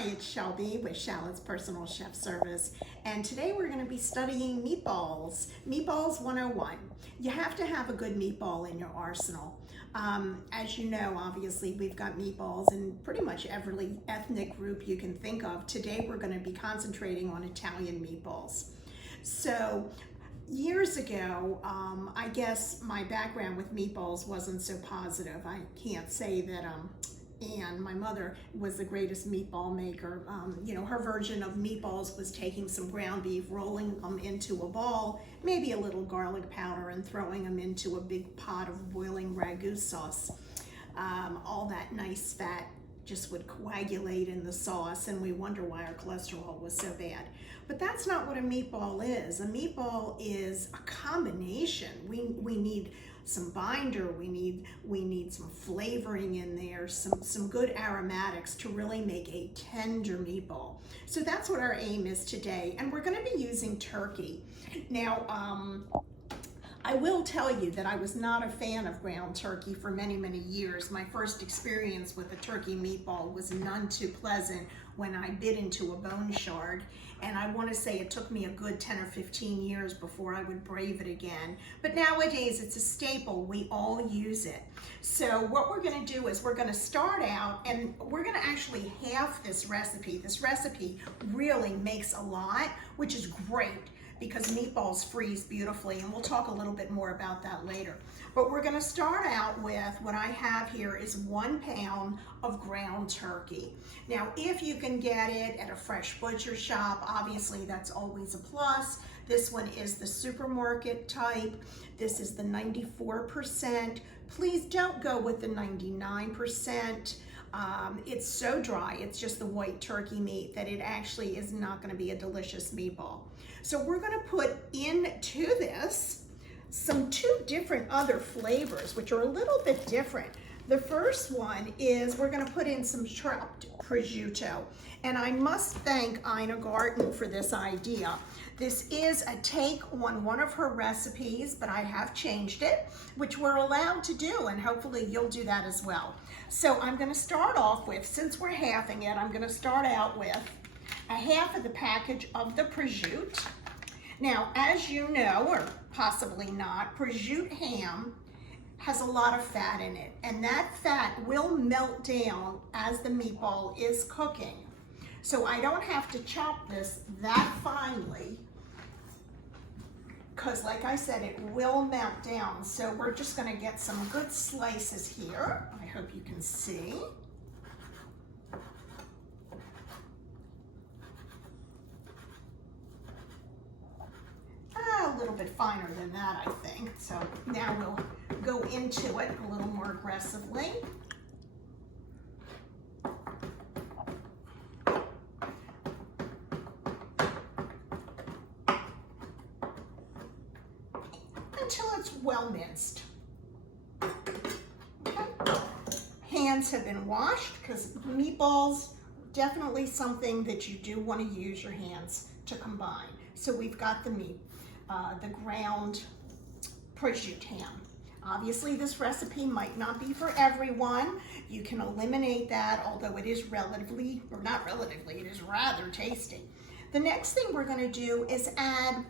Hi, it's Shelby with Shallot's Personal Chef Service, and today we're going to be studying meatballs. Meatballs 101. You have to have a good meatball in your arsenal. As you know, obviously, we've got meatballs in pretty much every ethnic group you can think of. Today we're going to be concentrating on Italian meatballs. So, years ago, I guess my background with meatballs wasn't so positive. I can't say that Anne, my mother, was the greatest meatball maker. Her version of meatballs was taking some ground beef, rolling them into a ball, maybe a little garlic powder, and throwing them into a big pot of boiling ragu sauce. All that nice fat just would coagulate in the sauce, and we wonder why our cholesterol was so bad. But that's not what a meatball is. A meatball is a combination. We need some binder, we need some flavoring in there, some good aromatics to really make a tender meatball. So that's what our aim is today, and we're going to be using turkey. Now, I will tell you that I was not a fan of ground turkey for many, many years. My first experience with a turkey meatball was none too pleasant when I bit into a bone shard. And I want to say it took me a good 10 or 15 years before I would brave it again. But nowadays it's a staple. We all use it. So what we're going to do is we're going to start out and we're going to actually half this recipe. This recipe really makes a lot, which is great, because meatballs freeze beautifully, and we'll talk a little bit more about that later. But we're gonna start out with, what I have here is 1 pound of ground turkey. Now, if you can get it at a fresh butcher shop, obviously that's always a plus. This one is the supermarket type. This is the 94%. Please don't go with the 99%. It's so dry, it's just the white turkey meat, that it actually is not gonna be a delicious meatball. So we're gonna put into this two different other flavors, which are a little bit different. The first one is we're gonna put in some chopped prosciutto. And I must thank Ina Garten for this idea. This is a take on one of her recipes, but I have changed it, which we're allowed to do, and hopefully you'll do that as well. So I'm gonna start off with, since we're halving it, I'm gonna start out with a half of the package of the prosciutto. Now, as you know, or possibly not, prosciutto ham has a lot of fat in it, and that fat will melt down as the meatball is cooking. So I don't have to chop this that finely, because like I said, it will melt down. So we're just gonna get some good slices here. I hope you can see. A little bit finer than that, I think. So now we'll go into it a little more aggressively. Until it's well minced. Okay. Hands have been washed, because meatballs, definitely something that you do want to use your hands to combine. So we've got the meat. The ground prosciutto ham. Obviously, this recipe might not be for everyone. You can eliminate that, although it is relatively, or not relatively, it is rather tasty. The next thing we're going to do is add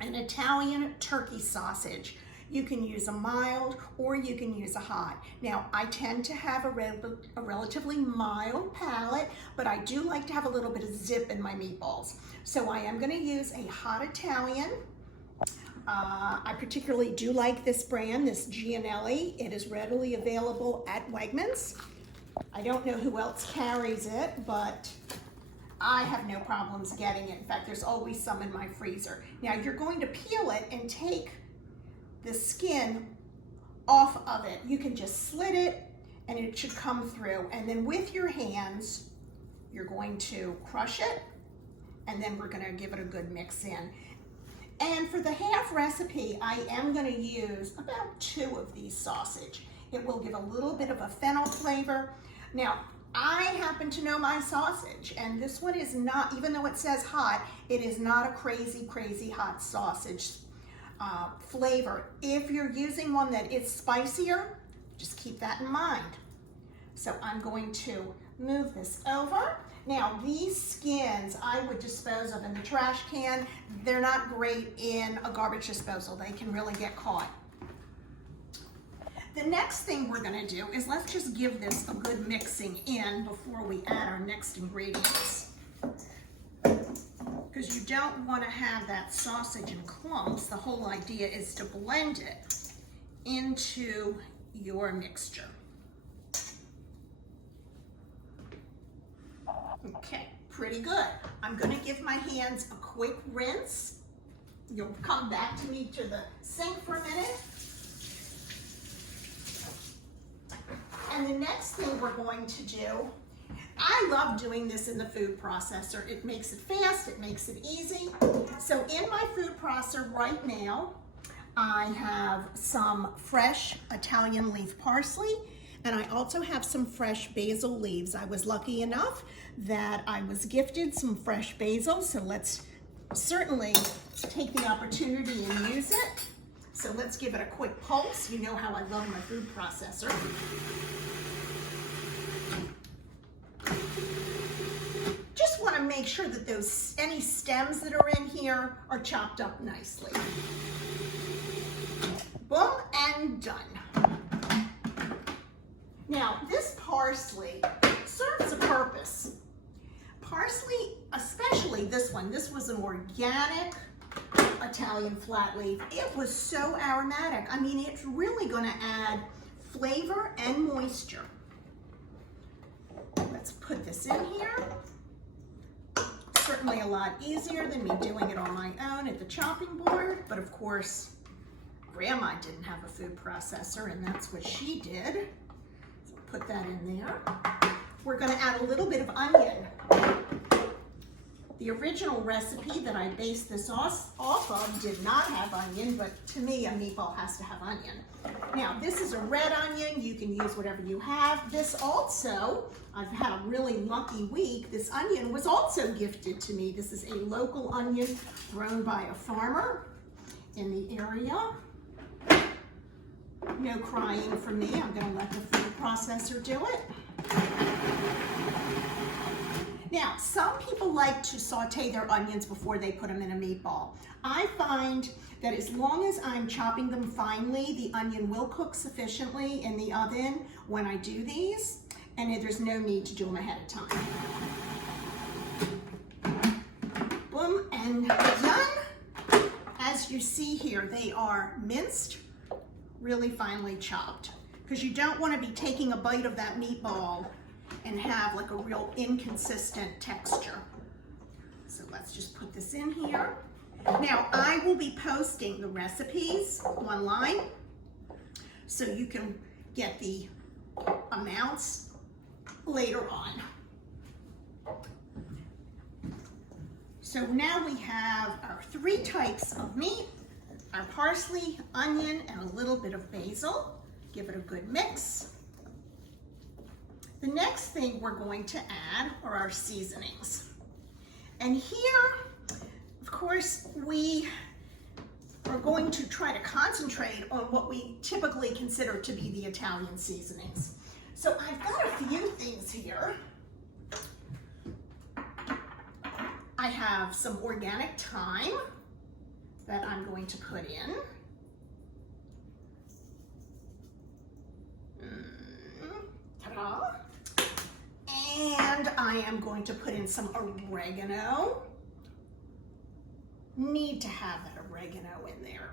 an Italian turkey sausage. You can use a mild or you can use a hot. Now, I tend to have a relatively mild palate, but I do like to have a little bit of zip in my meatballs. So I am going to use a hot Italian. I particularly do like this brand, this Gianelli. It is readily available at Wegmans. I don't know who else carries it, but I have no problems getting it. In fact, there's always some in my freezer. Now, you're going to peel it and take the skin off of it. You can just slit it and it should come through. And then with your hands, you're going to crush it, and then we're gonna give it a good mix in. And for the half recipe, I am gonna use about 2 of these sausage. It will give a little bit of a fennel flavor. Now, I happen to know my sausage, and this one is not, even though it says hot, it is not a crazy, crazy hot sausage flavor. If you're using one that is spicier, just keep that in mind. So I'm going to move this over. Now these skins I would dispose of in the trash can. They're not great in a garbage disposal. They can really get caught. The next thing we're gonna do is let's just give this a good mixing in before we add our next ingredients. Because you don't want to have that sausage in clumps. The whole idea is to blend it into your mixture. Okay, pretty good. I'm going to give my hands a quick rinse. You'll come back to me to the sink for a minute. And the next thing we're going to do, I love doing this in the food processor. It makes it fast, it makes it easy. So in my food processor right now, I have some fresh Italian leaf parsley, and I also have some fresh basil leaves. I was lucky enough that I was gifted some fresh basil, so let's certainly take the opportunity and use it. So let's give it a quick pulse. You know how I love my food processor. Just want to make sure that any stems that are in here are chopped up nicely. Boom, and done. Now, this parsley serves a purpose. Parsley, especially this one, this was an organic Italian flat leaf. It was so aromatic. I mean, it's really going to add flavor and moisture. Let's put this in here. Certainly a lot easier than me doing it on my own at the chopping board, but of course, Grandma didn't have a food processor, and that's what she did. So put that in there. We're going to add a little bit of onion. The original recipe that I based this off of did not have onion, but to me, a meatball has to have onion. Now, this is a red onion. You can use whatever you have. This also, I've had a really lucky week. This onion was also gifted to me. This is a local onion grown by a farmer in the area. No crying from me. I'm going to let the food processor do it. Now, some people like to saute their onions before they put them in a meatball. I find that as long as I'm chopping them finely, the onion will cook sufficiently in the oven when I do these, and there's no need to do them ahead of time. Boom, and done. As you see here, they are minced, really finely chopped, because you don't want to be taking a bite of that meatball and have like a real inconsistent texture. So let's just put this in here. Now, I will be posting the recipes online so you can get the amounts later on. So now we have our 3 types of meat, our parsley, onion, and a little bit of basil. Give it a good mix. The next thing we're going to add are our seasonings. And here, of course, we are going to try to concentrate on what we typically consider to be the Italian seasonings. So I've got a few things here. I have some organic thyme that I'm going to put in. Ta-da! And I am going to put in some oregano. Need to have that oregano in there.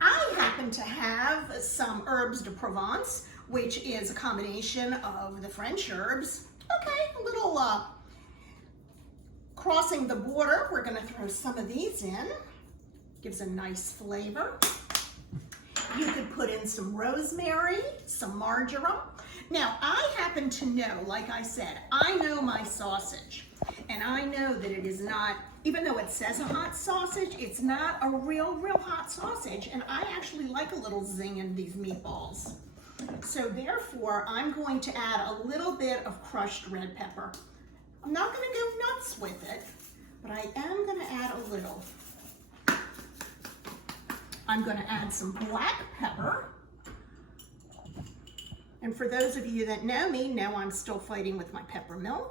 I happen to have some herbes de Provence, which is a combination of the French herbs. Okay, a little crossing the border. We're going to throw some of these in. Gives a nice flavor. You could put in some rosemary, some marjoram. Now, I happen to know, like I said, I know my sausage. And I know that it is not, even though it says a hot sausage, it's not a real hot sausage. And I actually like a little zing in these meatballs. So therefore, I'm going to add a little bit of crushed red pepper. I'm not going to go nuts with it, but I am going to add a little. I'm going to add some black pepper. And for those of you that know me, know I'm still fighting with my peppermill.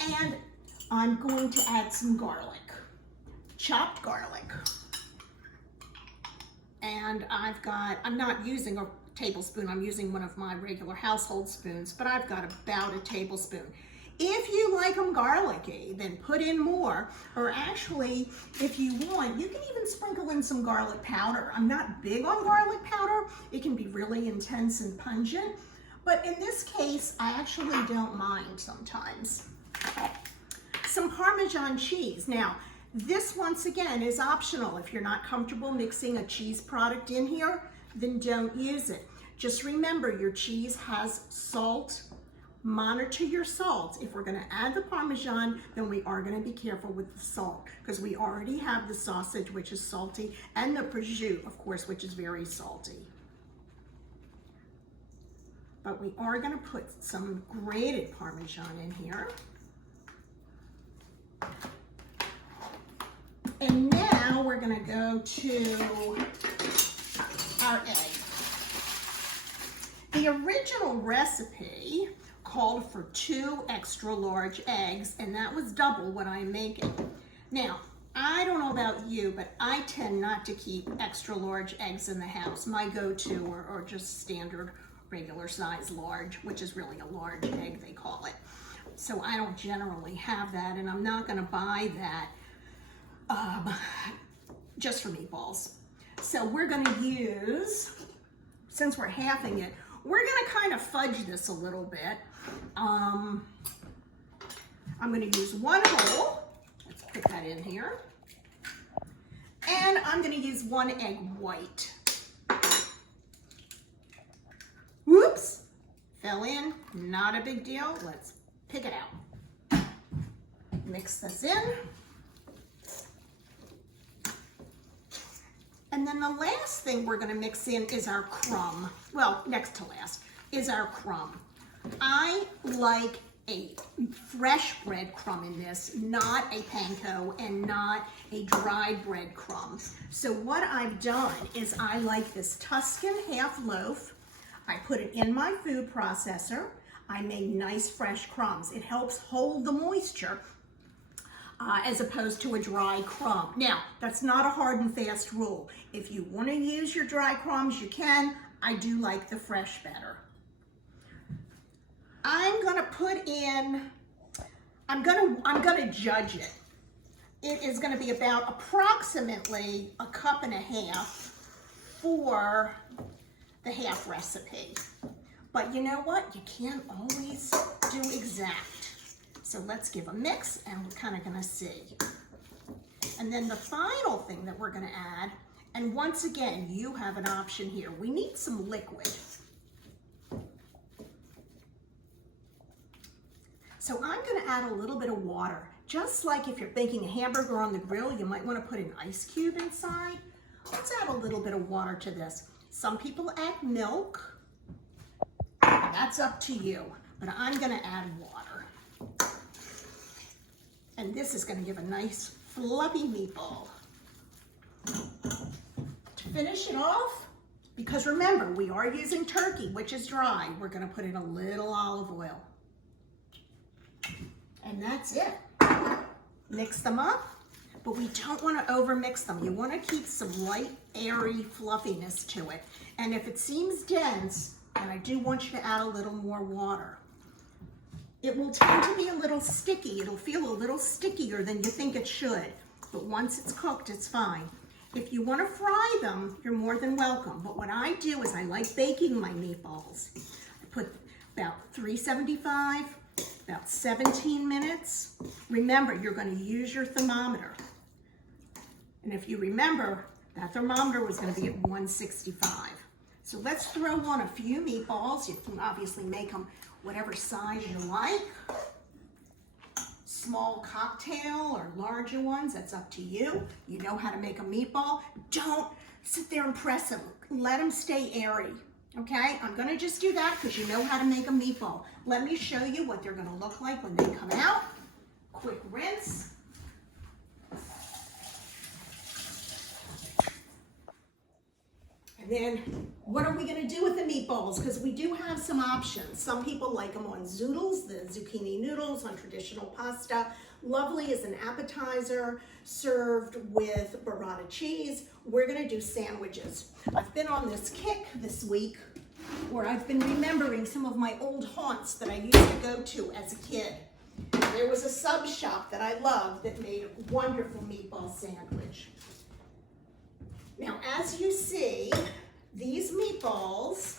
And I'm going to add some garlic, chopped garlic. And I'm not using a tablespoon, I'm using one of my regular household spoons, but I've got about a tablespoon. If you like them garlicky, then put in more, or actually, if you want, you can even sprinkle in some garlic powder. I'm not big on garlic powder. It can be really intense and pungent, but in this case, I actually don't mind sometimes. Some Parmesan cheese. Now, this once again is optional. If you're not comfortable mixing a cheese product in here, then don't use it. Just remember your cheese has salt. Monitor your salt. If we're going to add the Parmesan, then we are going to be careful with the salt because we already have the sausage, which is salty, and the prosciutto, of course, which is very salty. But we are going to put some grated Parmesan in here. And now we're going to go to our egg. The original recipe called for 2 extra large eggs, and that was double what I'm making. Now, I don't know about you, but I tend not to keep extra large eggs in the house. My go-to are just standard regular size large, which is really a large egg, they call it. So I don't generally have that, and I'm not gonna buy that just for meatballs. So we're gonna use, since we're halving it, we're gonna kind of fudge this a little bit. I'm gonna use 1 whole, let's put that in here. And I'm gonna use 1 egg white. Whoops, fell in, not a big deal. Let's pick it out. Mix this in. And then the last thing we're gonna mix in is our crumb. Well, next to last is our crumb. I like a fresh bread crumb in this, not a panko and not a dried bread crumb. So what I've done is I like this Tuscan half loaf. I put it in my food processor. I made nice fresh crumbs. It helps hold the moisture as opposed to a dry crumb. Now, that's not a hard and fast rule. If you want to use your dry crumbs, you can. I do like the fresh better. I'm gonna put in, I'm gonna judge it. It is gonna be about approximately 1.5 cups for the half recipe. But you know what? You can't always do exact. So let's give a mix and we're kind of gonna see. And then the final thing that we're gonna add, and once again, you have an option here. We need some liquid. So I'm gonna add a little bit of water. Just like if you're baking a hamburger on the grill, you might wanna put an ice cube inside. Let's add a little bit of water to this. Some people add milk. That's up to you, but I'm gonna add water. And this is gonna give a nice fluffy meatball. To finish it off, because remember, we are using turkey, which is dry, we're gonna put in a little olive oil. And that's it. Mix them up, but we don't want to overmix them. You want to keep some light, airy fluffiness to it. And if it seems dense, then I do want you to add a little more water. It will tend to be a little sticky. It'll feel a little stickier than you think it should. But once it's cooked, it's fine. If you want to fry them, you're more than welcome. But what I do is I like baking my meatballs. I put about 375, about 17 minutes. Remember, you're going to use your thermometer. And if you remember, that thermometer was going to be at 165. So let's throw on a few meatballs. You can obviously make them whatever size you like. Small cocktail or larger ones, that's up to you. You know how to make a meatball. Don't sit there and press them. Let them stay airy. Okay, I'm gonna just do that because you know how to make a meatball. Let me show you what they're gonna look like when they come out. Quick rinse. And then what are we gonna do with the meatballs? Because we do have some options. Some people like them on zoodles, the zucchini noodles, on traditional pasta. Lovely as an appetizer, served with burrata cheese. We're gonna do sandwiches. I've been on this kick this week where I've been remembering some of my old haunts that I used to go to as a kid. There was a sub shop that I loved that made a wonderful meatball sandwich. Now, as you see, these meatballs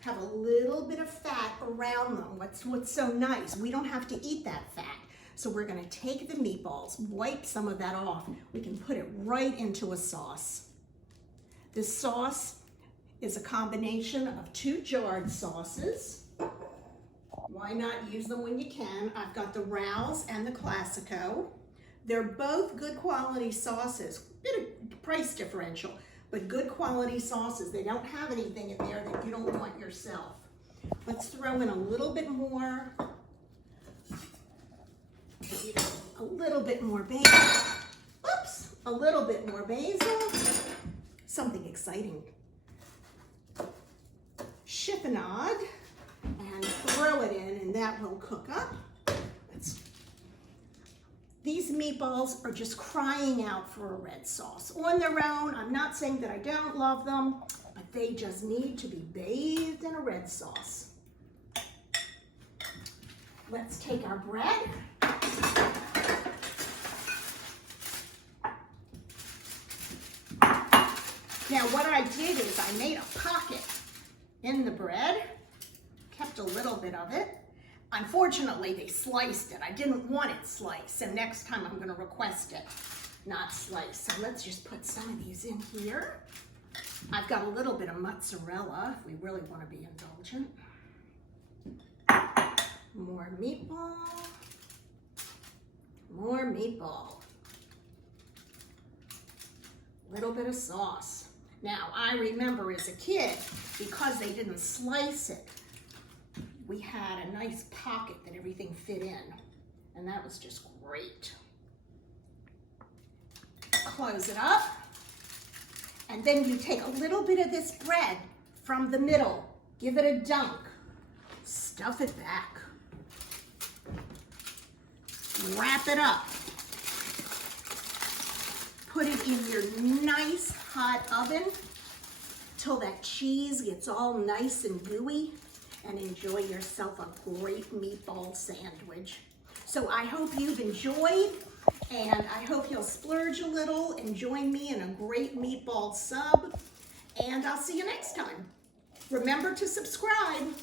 have a little bit of fat around them. What's so nice, we don't have to eat that fat. So we're gonna take the meatballs, wipe some of that off. We can put it right into a sauce. This sauce is a combination of 2 jarred sauces. Why not use them when you can? I've got the Rouse and the Classico. They're both good quality sauces. Bit of price differential, but good quality sauces. They don't have anything in there that you don't want yourself. Let's throw in a little bit more. A little bit more basil. Oops, a little bit more basil. Something exciting. Chiffonade, and throw it in, and that will cook up. These meatballs are just crying out for a red sauce. On their own, I'm not saying that I don't love them, but they just need to be bathed in a red sauce. Let's take our bread. Now what I did is I made a pocket in the bread, kept a little bit of it. Unfortunately, they sliced it. I didn't want it sliced, so next time I'm gonna request it not sliced. So let's just put some of these in here. I've got a little bit of mozzarella if we really wanna be indulgent. More meatball, more meatball. Little bit of sauce. Now, I remember as a kid, because they didn't slice it, we had a nice pocket that everything fit in, and that was just great. Close it up, and then you take a little bit of this bread from the middle, give it a dunk, stuff it back, wrap it up, put it in your nice hot oven till that cheese gets all nice and gooey, and enjoy yourself a great meatball sandwich. So I hope you've enjoyed, and I hope you'll splurge a little and join me in a great meatball sub, and I'll see you next time. Remember to subscribe.